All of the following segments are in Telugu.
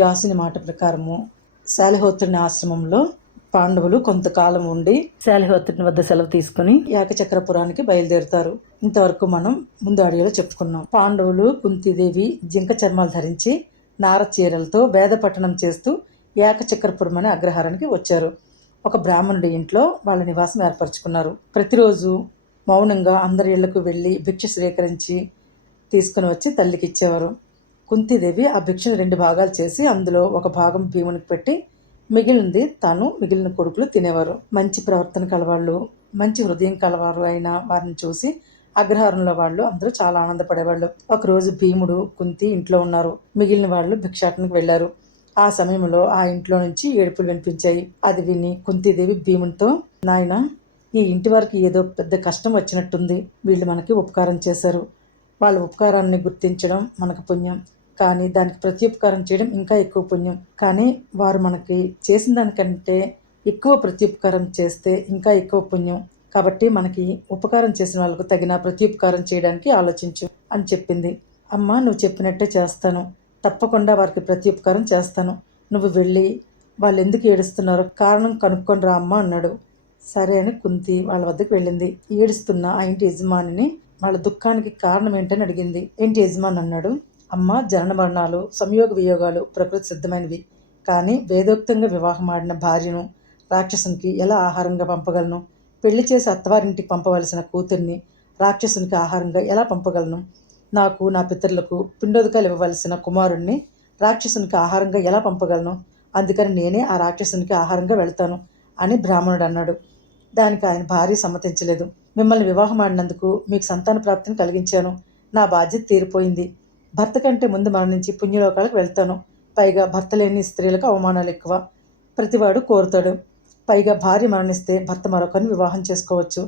వ్యాసుని మాట ప్రకారము శాలిహోత్రుని ఆశ్రమంలో పాండవులు కొంతకాలం ఉండి శాలిహోత్రుని వద్ద సెలవు తీసుకుని ఏకచక్రపురానికి బయలుదేరుతారు. ఇంతవరకు మనం ముందు అడిగలో చెప్పుకున్నాం. పాండవులు కుంతిదేవి జింక చర్మాలు ధరించి నార చీరలతో వేద పఠనం చేస్తూ ఏకచక్రపురం అనే అగ్రహారానికి వచ్చారు. ఒక బ్రాహ్మణుడి ఇంట్లో వాళ్ళ నివాసం ఏర్పరచుకున్నారు. ప్రతిరోజు మౌనంగా అందరి ఇళ్ళకు వెళ్ళి భిక్ష స్వీకరించి తీసుకుని వచ్చి తల్లికి ఇచ్చేవారు. కుంతీదేవి ఆ భిక్షను రెండు భాగాలు చేసి అందులో ఒక భాగం భీమునికి పెట్టి మిగిలినది తాను మిగిలిన కొడుకులు తినేవారు. మంచి ప్రవర్తన కలవాళ్ళు మంచి హృదయం కలవారు అయిన వారిని చూసి అగ్రహారంలో వాళ్ళు అందరూ చాలా ఆనందపడేవాళ్ళు. ఒకరోజు భీముడు కుంతి ఇంట్లో ఉన్నారు. మిగిలిన వాళ్ళు భిక్షాటనకు వెళ్ళారు. ఆ సమయంలో ఆ ఇంట్లో నుంచి ఏడుపులు వినిపించాయి. అది విని కుంతీదేవి భీమునితో నాయన ఈ ఇంటి వారికి ఏదో పెద్ద కష్టం వచ్చినట్టుంది. వీళ్ళు మనకి ఉపకారం చేశారు. వాళ్ళ ఉపకారాన్ని గుర్తించడం మనకు పుణ్యం. కానీ దానికి ప్రత్యుపకారం చేయడం ఇంకా ఎక్కువ పుణ్యం. కానీ వారు మనకి చేసిన దానికంటే ఎక్కువ ప్రత్యుపకారం చేస్తే ఇంకా ఎక్కువ పుణ్యం. కాబట్టి మనకి ఉపకారం చేసిన వాళ్ళకు తగిన ప్రత్యుపకారం చేయడానికి ఆలోచించు అని చెప్పింది. అమ్మ నువ్వు చెప్పినట్టే చేస్తాను. తప్పకుండా వారికి ప్రత్యుపకారం చేస్తాను. నువ్వు వెళ్ళి వాళ్ళు ఎందుకు ఏడుస్తున్నారో కారణం కనుక్కొని రా అమ్మ అన్నాడు. సరే అని కుంతి వాళ్ళ వద్దకు వెళ్ళింది. ఏడుస్తున్న ఆ ఇంటి యజమానిని వాళ్ళ దుఃఖానికి కారణం ఏంటని అడిగింది. ఏంటి యజమాని అన్నాడు. అమ్మ జనన మరణాలు సంయోగ వియోగాలు ప్రకృతి సిద్ధమైనవి. కానీ వేదోక్తంగా వివాహం ఆడిన భార్యను రాక్షసునికి ఎలా ఆహారంగా పంపగలను పెళ్ళి చేసి అత్తవారింటికి పంపవలసిన కూతుర్ని రాక్షసునికి ఆహారంగా ఎలా పంపగలను నాకు నా పితరులకు పిండోదకాలు ఇవ్వవలసిన కుమారుణ్ణి రాక్షసునికి ఆహారంగా ఎలా పంపగలను అందుకని నేనే ఆ రాక్షసునికి ఆహారంగా వెళ్తాను అని బ్రాహ్మణుడు అన్నాడు. దానికి ఆయన భార్య సమ్మతించలేదు. మిమ్మల్ని వివాహం ఆడినందుకు మీకు సంతాన ప్రాప్తిని కలిగించాను. నా బాధ్యత తీరిపోయింది. భర్త కంటే ముందు మరణించి పుణ్యలోకాలకు వెళ్తాను. పైగా భర్త లేని స్త్రీలకు అవమానాలు ఎక్కువ. ప్రతివాడు కోరుతాడు. పైగా భార్య మరణిస్తే భర్త మరొకరిని వివాహం చేసుకోవచ్చు.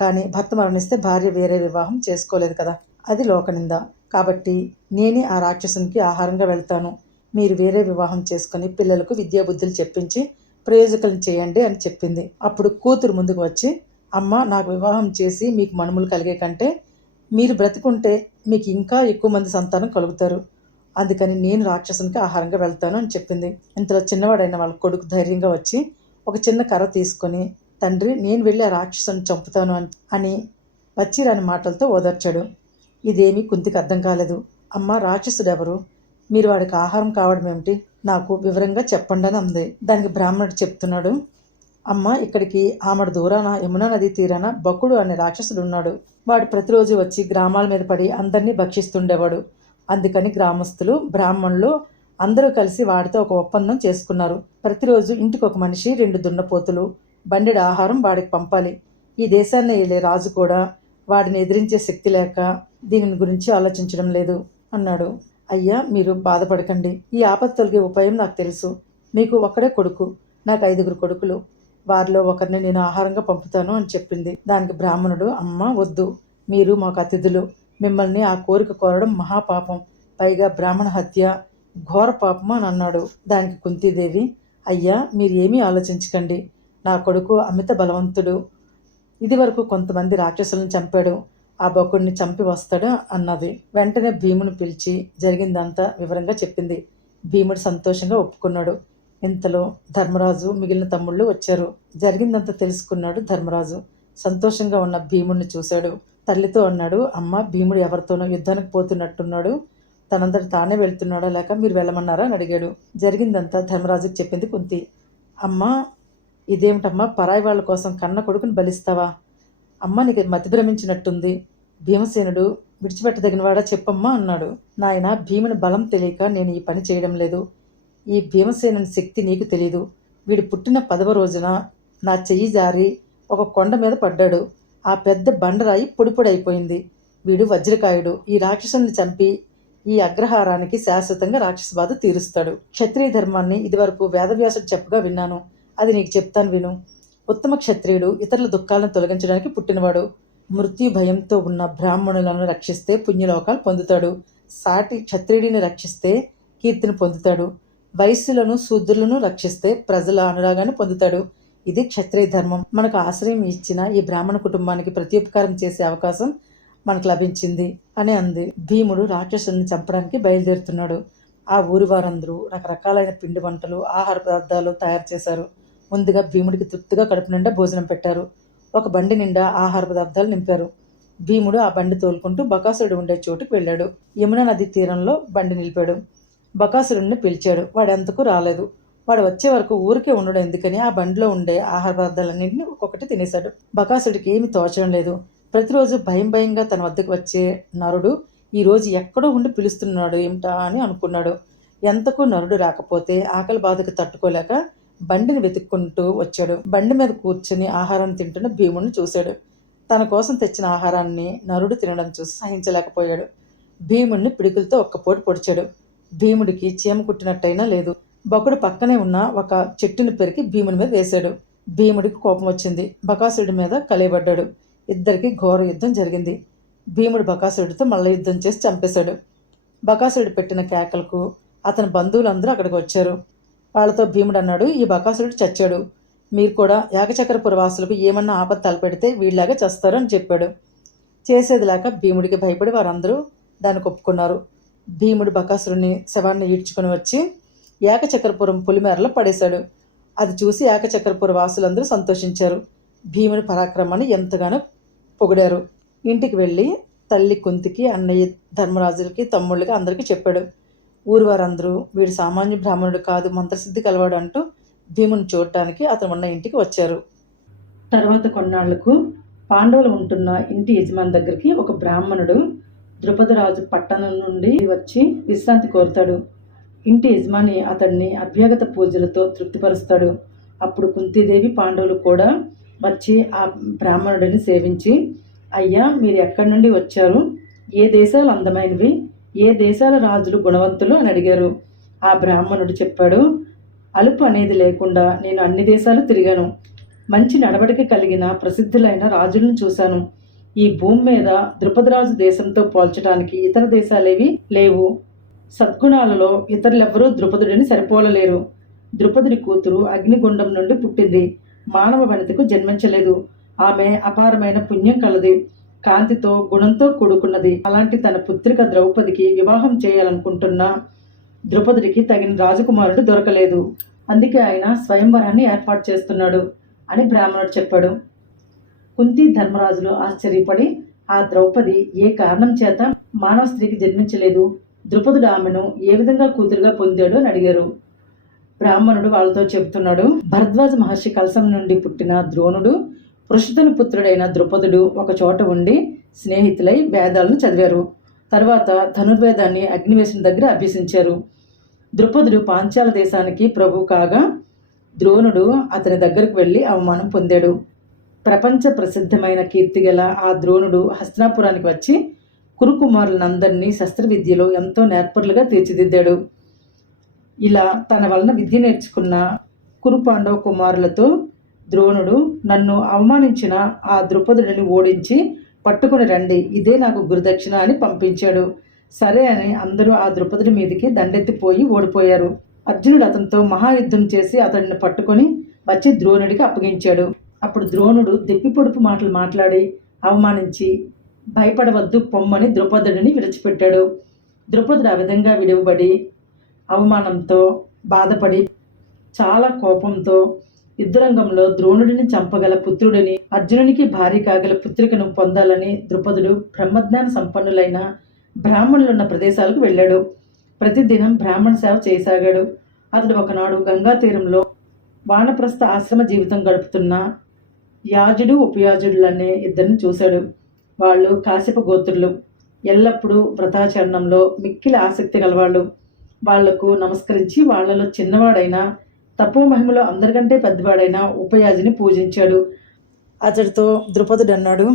కానీ భర్త మరణిస్తే భార్య వేరే వివాహం చేసుకోలేదు కదా. అది లోకనింద. కాబట్టి నేనే ఆ రాక్షసునికి ఆహారంగా వెళ్తాను. మీరు వేరే వివాహం చేసుకొని పిల్లలకు విద్యాబుద్ధులు చెప్పించి ప్రయోజకులను చేయండి అని చెప్పింది. అప్పుడు కూతురు ముందుకు వచ్చి అమ్మ నాకు వివాహం చేసి మీకు మనుములు కలిగే కంటే మీరు బ్రతికుంటే మీకు ఇంకా ఎక్కువ మంది సంతానం కలుగుతారు. అందుకని నేను రాక్షసునికి ఆహారంగా వెళ్తాను అని చెప్పింది. ఇంతలో చిన్నవాడైన వాళ్ళ కొడుకు ధైర్యంగా వచ్చి ఒక చిన్న కర్ర తీసుకొని తండ్రి నేను వెళ్ళి ఆ రాక్షసుని చంపుతాను అని అని వచ్చిరాని మాటలతో ఓదార్చాడు. ఇదేమీ కుంతికి అర్థం కాలేదు. అమ్మ రాక్షసుడు ఎవరు మీరు వాడికి ఆహారం కావడం ఏమిటి నాకు వివరంగా చెప్పండి అని అంది. దానికి బ్రాహ్మణుడు చెప్తున్నాడు అమ్మ ఇక్కడికి ఆమెడు దూరాన యమునా నది తీరాన బకుడు అనే రాక్షసుడు ఉన్నాడు. వాడు ప్రతిరోజు వచ్చి గ్రామాల మీద పడి అందరినీ భక్షిస్తుండేవాడు. అందుకని గ్రామస్తులు బ్రాహ్మణులు అందరూ కలిసి వాడితో ఒక ఒప్పందం చేసుకున్నారు. ప్రతిరోజు ఇంటికి ఒక మనిషి రెండు దున్నపోతులు బండెడు ఆహారం వాడికి పంపాలి. ఈ దేశాన్ని వెళ్ళే రాజు కూడా వాడిని ఎదిరించే శక్తి లేక దీనిని గురించి ఆలోచించడం లేదు అన్నాడు. అయ్యా మీరు బాధపడకండి. ఈ ఆపద తొలగే ఉపాయం నాకు తెలుసు. మీకు ఒక్కడే కొడుకు నాకు ఐదుగురు కొడుకులు. వారిలో ఒకరిని నేను ఆహారంగా పంపుతాను అని చెప్పింది. దానికి బ్రాహ్మణుడు అమ్మ వద్దు. మీరు మాకు అతిథులు. మిమ్మల్ని ఆ కోరిక కోరడం మహాపాపం. పైగా బ్రాహ్మణ హత్య ఘోర పాపం అని అన్నాడు. దానికి కుంతీదేవి అయ్యా మీరు ఏమీ ఆలోచించకండి. నా కొడుకు అమిత బలవంతుడు. ఇదివరకు కొంతమంది రాక్షసులను చంపాడు. ఆ బకుడిని చంపి వస్తాడు అన్నది. వెంటనే భీముని పిలిచి జరిగిందంతా వివరంగా చెప్పింది. భీముడు సంతోషంగా ఒప్పుకున్నాడు. ఇంతలో ధర్మరాజు మిగిలిన తమ్ముళ్ళు వచ్చారు. జరిగిందంతా తెలుసుకున్నాడు ధర్మరాజు. సంతోషంగా ఉన్న భీముడిని చూశాడు. తల్లితో అన్నాడు అమ్మ భీముడు ఎవరితోనో యుద్ధానికి పోతున్నట్టున్నాడు. తనంతట తానే వెళ్తున్నాడా లేక మీరు వెళ్ళమన్నారా? అని అడిగాడు. జరిగిందంతా ధర్మరాజుకి చెప్పింది కుంతి. అమ్మ ఇదేమిటమ్మా? పరాయి వాళ్ళ కోసం కన్న కొడుకుని బలిస్తావా? అమ్మ నీకు మతి భ్రమించినట్టుంది. భీమసేనుడు విడిచిపెట్టదగినవాడా చెప్పమ్మా అన్నాడు. నాయన భీముని బలం తెలియక నేను ఈ పని చేయడం లేదు. ఈ భీమసేనుని శక్తి నీకు తెలియదు వీడు పుట్టిన పదవ రోజున నా చెయ్యి జారి ఒక కొండ మీద పడ్డాడు. ఆ పెద్ద బండరాయి పొడిపొడైపోయింది. అయిపోయింది వీడు వజ్రకాయుడు. ఈ రాక్షసుని చంపి ఈ అగ్రహారానికి శాశ్వతంగా రాక్షస బాధ తీరుస్తాడు. క్షత్రియ ధర్మాన్ని ఇదివరకు వేదవ్యాసుడు చెప్పగా విన్నాను. అది నీకు చెప్తాను విను. ఉత్తమ క్షత్రియుడు ఇతరుల దుఃఖాలను తొలగించడానికి పుట్టినవాడు. మృత్యు భయంతో ఉన్న బ్రాహ్మణులను రక్షిస్తే పుణ్యలోకాలు పొందుతాడు. సాటి క్షత్రియుడిని రక్షిస్తే కీర్తిని పొందుతాడు. వైశ్యులను శూద్రులను రక్షిస్తే ప్రజల అనురాగాన్ని పొందుతాడు. ఇది క్షత్రియ ధర్మం. మనకు ఆశ్రయం ఇచ్చిన ఈ బ్రాహ్మణ కుటుంబానికి ప్రత్యుపకారం చేసే అవకాశం మనకు లభించింది అని అంది. భీముడు రాక్షసుని చంపడానికి బయలుదేరుతున్నాడు. ఆ ఊరి వారందరూ రకరకాలైన పిండి వంటలు ఆహార పదార్థాలు తయారు చేశారు. ముందుగా భీముడికి తృప్తిగా కడుపు నిండా భోజనం పెట్టారు. ఒక బండి నిండా ఆహార పదార్థాలు నింపారు. భీముడు ఆ బండి తోలుకుంటూ బకాసురుడు ఉండే చోటుకు వెళ్ళాడు. యమున నది తీరంలో బండి నిలిపాడు. బకాసురుడిని పిలిచాడు. వాడు ఎంతకు రాలేదు. వాడు వచ్చే వరకు ఊరికే ఉండడం ఎందుకని ఆ బండిలో ఉండే ఆహార పదార్థాలన్నింటినీ ఒక్కొక్కటి తినేశాడు. బకాసుడికి ఏమి తోచడం లేదు. ప్రతిరోజు భయం భయంగా తన వద్దకు వచ్చే నరుడు ఈరోజు ఎక్కడో ఉండి పిలుస్తున్నాడు ఏమిటా అని అనుకున్నాడు. ఎంతకు నరుడు రాకపోతే ఆకలి బాధకు తట్టుకోలేక బండిని వెతుక్కుంటూ వచ్చాడు. బండి మీద కూర్చుని ఆహారం తింటున్న భీముడిని చూశాడు. తన కోసం తెచ్చిన ఆహారాన్ని నరుడు తినడం చూసి సహించలేకపోయాడు. భీముడిని పిడుకులతో ఒక్కపోటు పొడిచాడు. భీముడికి చీమ కుట్టినట్టయినా లేదు. బకుడు పక్కనే ఉన్న ఒక చెట్టుని పెరికి భీముని మీద వేశాడు. భీముడికి కోపం వచ్చింది. బకాసుడి మీద కలియబడ్డాడు. ఇద్దరికి ఘోర యుద్ధం జరిగింది. భీముడు బకాసుడితో మల్ల యుద్ధం చేసి చంపేశాడు. బకాసురుడు పెట్టిన కేకలకు అతని బంధువులందరూ అక్కడికి వచ్చారు. వాళ్ళతో భీముడు అన్నాడు ఈ బకాసురుడు చచ్చాడు. మీరు కూడా యాగచక్రపుర వాసులకు ఏమన్నా ఆపద తలపెడితే వీళ్ళలాగా చేస్తారు అని చెప్పాడు. చేసేది లేక భీముడికి భయపడి వారందరూ దాన్ని ఒప్పుకున్నారు. భీముడు బకాసురుని శవాన్ని ఈడ్చుకొని వచ్చి ఏకచక్రపురం పులిమేరలో పడేశాడు. అది చూసి ఏకచక్రపుర వాసులందరూ సంతోషించారు. భీముని పరాక్రమాన్ని ఎంతగానో పొగిడారు. ఇంటికి వెళ్ళి తల్లి కుంతికి అన్నయ్య ధర్మరాజులకి తమ్ముళ్ళకి అందరికీ చెప్పాడు. ఊరు వారందరూ వీడు సామాన్య బ్రాహ్మణుడు కాదు మంత్రసిద్ధి కలవాడు అంటూ భీముని చూడటానికి అతను ఉన్న ఇంటికి వచ్చారు. తర్వాత కొన్నాళ్ళకు పాండవులు ఉంటున్న ఇంటి యజమాని దగ్గరికి ఒక బ్రాహ్మణుడు ద్రుపదరాజు పట్టణం నుండి వచ్చి విశ్రాంతి కోరుతాడు. ఇంటి యజమాని అతడిని అభ్యాగత పూజలతో తృప్తిపరుస్తాడు. అప్పుడు కుంతీదేవి పాండవులు కూడా వచ్చి ఆ బ్రాహ్మణుడిని సేవించి అయ్యా మీరు ఎక్కడి నుండి వచ్చారు? ఏ దేశాలు అందమైనవి? ఏ దేశాల రాజులు గుణవంతులు? అని అడిగారు. ఆ బ్రాహ్మణుడు చెప్పాడు అలుపు అనేది లేకుండా నేను అన్ని దేశాలు తిరిగాను. మంచి నడవడిక కలిగిన ప్రసిద్ధులైన రాజులను చూశాను. ఈ భూమి మీద ద్రుపదరాజు దేశంతో పోల్చడానికి ఇతర దేశాలేవి లేవు. సద్గుణాలలో ఇతరులెవ్వరూ ద్రుపదుడిని సరిపోలలేరు. ద్రుపదుడి కూతురు అగ్నిగుండం నుండి పుట్టింది. మానవ వనితకు జన్మించలేదు. ఆమె అపారమైన పుణ్యం కలది. కాంతితో గుణంతో కూడుకున్నది. అలాంటి తన పుత్రిక ద్రౌపదికి వివాహం చేయాలనుకుంటున్న ద్రుపదుడికి తగిన రాజకుమారుడు దొరకలేదు. అందుకే ఆయన స్వయంవరాన్ని ఏర్పాటు చేస్తున్నాడు అని బ్రాహ్మణుడు చెప్పాడు. కుంతి ధర్మరాజులు ఆశ్చర్యపడి ఆ ద్రౌపది ఏ కారణం చేత మానవ స్త్రీకి జన్మించలేదు? ద్రుపదుడు ఆమెను ఏ విధంగా కూతురుగా పొందాడు? అని అడిగారు. బ్రాహ్మణుడు వాళ్ళతో చెబుతున్నాడు భరద్వాజ మహర్షి కలసం నుండి పుట్టిన ద్రోణుడు పృషుతుని పుత్రుడైన ద్రుపదుడు ఒక చోట ఉండి స్నేహితులై వేదాలను చదివారు. తర్వాత ధనుర్వేదాన్ని అగ్నివేశం దగ్గర అభ్యసించారు. ద్రుపదుడు పాంచాల దేశానికి ప్రభు కాగా ద్రోణుడు అతని దగ్గరకు వెళ్ళి అవమానం పొందాడు. ప్రపంచ ప్రసిద్ధమైన కీర్తిగల ఆ ద్రోణుడు హస్తినాపురానికి వచ్చి కురుకుమారులందరినీ శస్త్రవిద్యలో ఎంతో నేర్పరులుగా తీర్చిదిద్దాడు. ఇలా తన వలన విద్య నేర్చుకున్న కురు పాండవ కుమారులతో ద్రోణుడు నన్ను అవమానించిన ఆ ద్రుపదుడిని ఓడించి పట్టుకుని రండి ఇదే నాకు గురుదక్షిణ అని పంపించాడు. సరే అని అందరూ ఆ ద్రుపదుడి మీదకి దండెత్తిపోయి ఓడిపోయారు. అర్జునుడు అతనితో మహాయుద్ధం చేసి అతడిని పట్టుకొని వచ్చి ద్రోణుడికి అప్పగించాడు. అప్పుడు ద్రోణుడు దెప్పి పొడుపు మాటలు మాట్లాడి అవమానించి భయపడవద్దు పొమ్మని ద్రుపదుడిని విడిచిపెట్టాడు. ద్రుపదుడు ఆ విధంగా విడివబడి అవమానంతో బాధపడి చాలా కోపంతో యుద్ధరంగంలో ద్రోణుడిని చంపగల పుత్రుడిని అర్జునునికి భార్య కాగల పుత్రికను పొందాలని ద్రుపదుడు బ్రహ్మజ్ఞాన సంపన్నులైన బ్రాహ్మణులున్న ప్రదేశాలకు వెళ్ళాడు. ప్రతిదినం బ్రాహ్మణ సేవ చేయసాగాడు. అతడు ఒకనాడు గంగా తీరంలో వానప్రస్థ ఆశ్రమ జీవితం గడుపుతున్న యాజుడు ఉపయాజుడులనే ఇద్దరిని చూశాడు. వాళ్ళు కాశ్యప గోత్రులు. ఎల్లప్పుడూ వ్రతాచరణంలో మిక్కిలి ఆసక్తి గలవాళ్ళు. వాళ్ళకు నమస్కరించి వాళ్ళలో చిన్నవాడైన తపో మహిమలో అందరికంటే పెద్దవాడైన ఉపయాజిని పూజించాడు. అతడితో ద్రుపదుడు అన్నాడు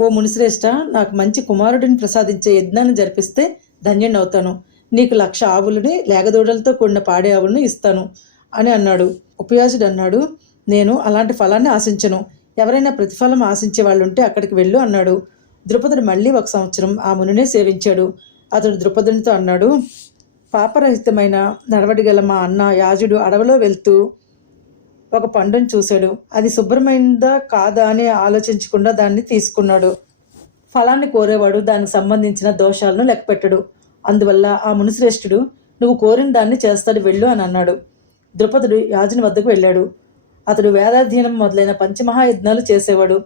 ఓ మునిశ్రేష్ఠ నాకు మంచి కుమారుడిని ప్రసాదించే యజ్ఞాన్ని జరిపిస్తే ధన్యుని అవుతాను. నీకు లక్ష ఆవులని లేగదూడలతో కూడిన పాడే ఆవులను ఇస్తాను అని అన్నాడు. ఉపయాజుడు అన్నాడు నేను అలాంటి ఫలాన్ని ఆశించను. ఎవరైనా ప్రతిఫలం ఆశించే వాళ్ళు ఉంటే అక్కడికి వెళ్ళు అన్నాడు. ద్రుపదుడు మళ్ళీ ఒక సంవత్సరం ఆ మునినే సేవించాడు. అతడు ద్రుపదునితో అన్నాడు పాపరహితమైన నడవడి గల మా అన్న యాజుడు అడవిలో వెళ్తూ ఒక పండును చూశాడు. అది శుభ్రమైందా కాదా అని ఆలోచించకుండా దాన్ని తీసుకున్నాడు. ఫలాన్ని కోరేవాడు దానికి సంబంధించిన దోషాలను లెక్కపెట్టడు. అందువల్ల ఆ మునిశ్రేష్ఠుడు నువ్వు కోరిన దాన్ని చేస్తాడు వెళ్ళు అని అన్నాడు. ద్రుపదుడు యాజుని వద్దకు వెళ్ళాడు. అతడు వేదాధ్యయనం మొదలైన పంచమహాయజ్ఞాలు చేసేవాడు.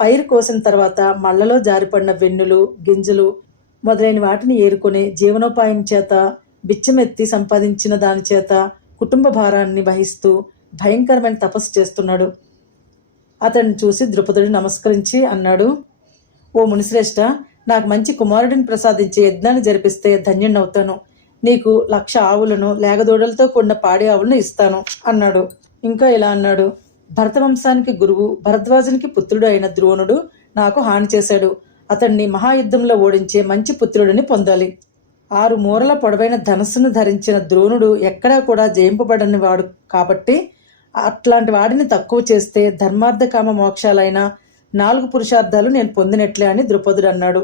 పైరు కోసిన తర్వాత మళ్ళలో జారిపడిన వెన్నులు గింజలు మొదలైన వాటిని ఏరుకొని జీవనోపాయం చేత బిచ్చమెత్తి సంపాదించిన దాని చేత కుటుంబ భారాన్ని వహిస్తూ భయంకరమైన తపస్సు చేస్తున్నాడు. అతన్ని చూసి ద్రుపదుడు నమస్కరించి అన్నాడు ఓ మునిశ్రేష్ఠ నాకు మంచి కుమారుడిని ప్రసాదించి యజ్ఞాన్ని జరిపిస్తే ధన్యుణ్ణవుతాను. నీకు లక్ష ఆవులను లేగదూడలతో కూడిన పాడి ఆవులను ఇస్తాను అన్నాడు. ఇంకా ఇలా అన్నాడు? భరతవంశానికి గురువు భరద్వాజునికి పుత్రుడు అయిన ద్రోణుడు నాకు హాని చేశాడు. అతన్ని మహాయుద్ధంలో ఓడించే మంచి పుత్రుడిని పొందాలి. ఆరు మూరల పొడవైన ధనస్సును ధరించిన ద్రోణుడు ఎక్కడా కూడా జయింపబడని వాడు కాబట్టి అట్లాంటి వాడిని తక్కువ చేస్తే ధర్మార్థకామ మోక్షాలైన నాలుగు పురుషార్థాలు నేను పొందినట్లే అని ద్రుపదుడు అన్నాడు.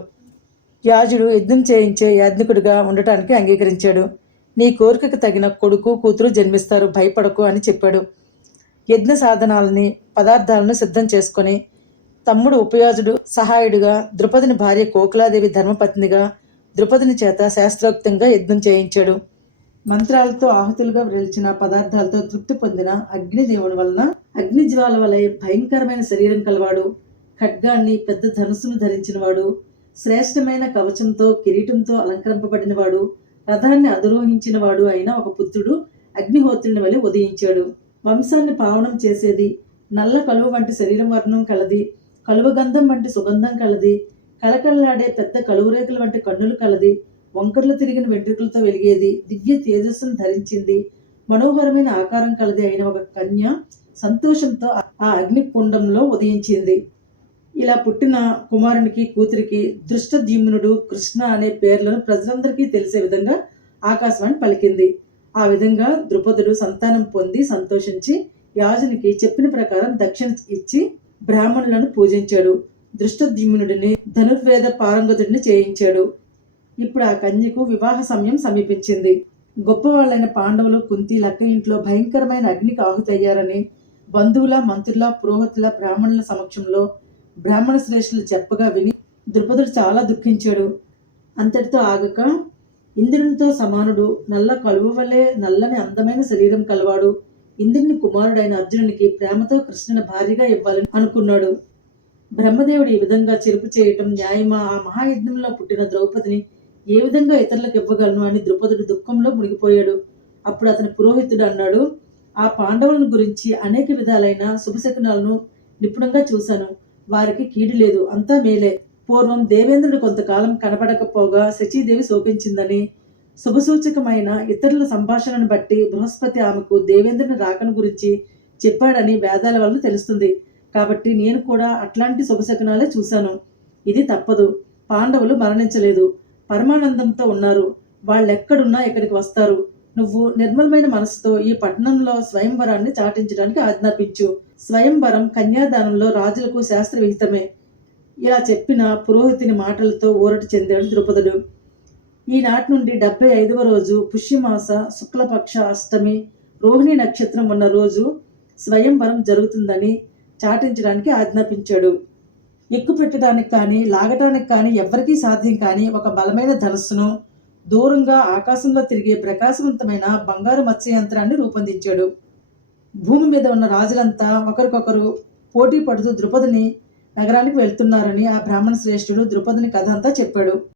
యాజుడు యజ్ఞం చేయించే యాజ్ఞికుడిగా ఉండటానికి అంగీకరించాడు. నీ కోరికకు తగిన కొడుకు కూతురు జన్మిస్తారు భయపడకు అని చెప్పాడు. యజ్ఞ సాధనాలని పదార్థాలను సిద్ధం చేసుకొని తమ్ముడు ఉపయోజుడు సహాయుడిగా ద్రుపదిని భార్య కోకులాదేవి ధర్మపత్నిగా ద్రుపదిని చేత శాస్త్రోక్తంగా యజ్ఞం చేయించాడు. మంత్రాలతో ఆహుతులుగా నిలిచిన పదార్థాలతో తృప్తి పొందిన అగ్నిదేవుని వలన అగ్నిజ్వాల వలె భయంకరమైన శరీరం కలవాడు. ఖడ్గాన్ని పెద్ద ధనుసును ధరించినవాడు. శ్రేష్టమైన కవచంతో కిరీటంతో అలంకరింపబడినవాడు. రథాన్ని అధిరోహించినవాడు అయిన ఒక పుత్రుడు అగ్నిహోత్రుని వలె ఉదయించాడు. వంశాన్ని పావనం చేసేది. నల్ల కలువ వంటి శరీరం వర్ణం కలది. కలువ గంధం వంటి సుగంధం కలది. కలకల్లాడే పెద్ద కలువరేకుల వంటి కన్నులు కలది. వంకర్లు తిరిగిన వెంట్రుకలతో వెలిగేది. దివ్య తేజస్సును ధరించింది. మనోహరమైన ఆకారం కలది అయిన ఒక కన్య సంతోషంతో ఆ అగ్ని కుండంలో ఉదయించింది. ఇలా పుట్టిన కుమారునికి కూతురికి దృష్టద్యుమ్నుడు కృష్ణ అనే పేర్లను ప్రజలందరికీ తెలిసే విధంగా ఆకాశవాణి పలికింది. ఆ విధంగా ద్రుపదుడు సంతానం పొంది సంతోషించి యాజునికి చెప్పిన ప్రకారం దక్షిణ ఇచ్చి బ్రాహ్మణులను పూజించాడు. దృష్టద్యుమ్నుడిని ధనుర్వేద పారంగతుడిని చేయించాడు. ఇప్పుడు ఆ కన్యకు వివాహ సమయం సమీపించింది. గొప్పవాళ్ళైన పాండవులు కుంతి లక్క ఇంట్లో భయంకరమైన అగ్నికి ఆహుతయ్యారని బంధువుల మంత్రుల పురోహతుల బ్రాహ్మణుల సమక్షంలో బ్రాహ్మణ శ్రేష్ఠులు చెప్పగా విని ద్రుపదుడు చాలా దుఃఖించాడు. అంతటితో ఆగక ఇంద్రునితో సమానుడు నల్ల కలువ వలె నల్లని అందమైన శరీరం కలవాడు. ఇంద్రుని కుమారుడైన అర్జునునికి ప్రేమతో కృష్ణుని భార్యగా ఇవ్వాలని అనుకున్నాడు. బ్రహ్మదేవుడు ఈ విధంగా చెరుపు చేయటం న్యాయమా? ఆ మహాయజ్ఞంలో పుట్టిన ద్రౌపదిని ఏ విధంగా ఇతరులకు ఇవ్వగలను అని ద్రుపదుడు దుఃఖంలో మునిగిపోయాడు. అప్పుడు అతని పురోహితుడు అన్నాడు ఆ పాండవులను గురించి అనేక విధాలైన శుభశకునాలను నిపుణంగా చూశాను. వారికి కీడు లేదు అంతా మేలే. పూర్వం దేవేంద్రుడు కొంతకాలం కనపడకపోగా శచీదేవి శోకించిందని శుభసూచకమైన ఇతరుల సంభాషణను బట్టి బృహస్పతి ఆమెకు దేవేంద్రుని రాకను గురించి చెప్పాడని వేదాల వలన తెలుస్తుంది. కాబట్టి నేను కూడా అట్లాంటి శుభశకునాలే చూశాను. ఇది తప్పదు. పాండవులు మరణించలేదు. పరమానందంతో ఉన్నారు. వాళ్ళెక్కడున్నా ఇక్కడికి వస్తారు. నువ్వు నిర్మలమైన మనసుతో ఈ పట్టణంలో స్వయంవరాన్ని చాటించడానికి ఆజ్ఞాపించు. స్వయంవరం కన్యాదానంలో రాజులకు శాస్త్రవిహితమే. ఇలా చెప్పిన పురోహితుని మాటలతో ఊరట చెందాడు ద్రుపదుడు. ఈనాటి నుండి డెబ్బై ఐదవ రోజు పుష్యమాస శుక్లపక్ష అష్టమి రోహిణి నక్షత్రం ఉన్న రోజు స్వయంవరం జరుగుతుందని చాటించడానికి ఆజ్ఞాపించాడు. ఎక్కు పెట్టడానికి కానీ లాగటానికి కానీ ఎవ్వరికీ సాధ్యం కానీ ఒక బలమైన ధనస్సును దూరంగా ఆకాశంలో తిరిగే ప్రకాశవంతమైన బంగారు మత్స్య యంత్రాన్ని రూపొందించాడు. భూమి మీద ఉన్న రాజులంతా ఒకరికొకరు పోటీ పడుతూ ద్రుపదిని నగరానికి వెళ్తున్నారని ఆ బ్రాహ్మణ శ్రేష్ఠుడు ద్రుపదుని కథ అంతా చెప్పాడు.